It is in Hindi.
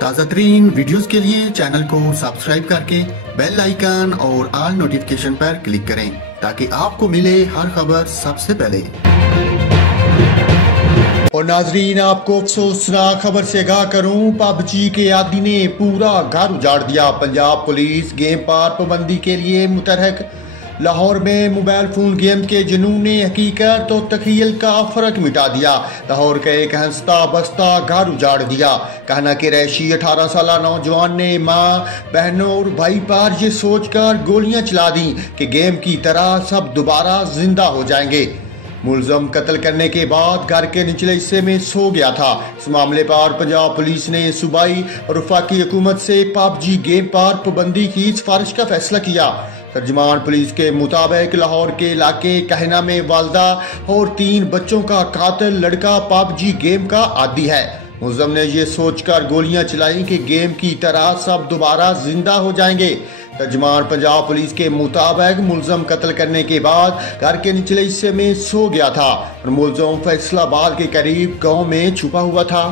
ताज़ा तरीन वीडियोस के लिए चैनल को सब्सक्राइब करके बेल आइकन और ऑल नोटिफिकेशन पर क्लिक करें ताकि आपको मिले हर खबर सबसे पहले। और नाजरीन, आपको अफसोसनाक खबर से आगाह करूं, पबजी के आदी ने पूरा घर उजाड़ दिया। पंजाब पुलिस गेम पर पाबंदी के लिए मुतहरक। लाहौर में मोबाइल फ़ोन गेम के जुनून ने हकीकत और तखील का फ़र्क मिटा दिया। लाहौर का एक हंसता बसता घर उजाड़ दिया। कहना के रैशी 18 साल नौजवान ने माँ, बहनों और भाई पर ये सोचकर गोलियां चला दी कि गेम की तरह सब दोबारा जिंदा हो जाएंगे। मुलजम कत्ल करने के बाद घर के निचले हिस्से में सो गया था। इस मामले पर पंजाब पुलिस ने सूबाई और वफाकी हुकूमत से पबजी गेम पर पाबंदी की सिफारिश का फैसला किया। तर्जमान पुलिस के मुताबिक लाहौर के इलाके कहना में वालदा और 3 बच्चों का कातिल लड़का पबजी गेम का आदी है। मुलजम ने यह सोचकर गोलियां चलाई कि गेम की तरह सब दोबारा जिंदा हो जाएंगे। तर्जमान पंजाब पुलिस के मुताबिक मुलजम कत्ल करने के बाद घर के निचले हिस्से में सो गया था और मुलजम फैसलाबाद के करीब गांव में छुपा हुआ था।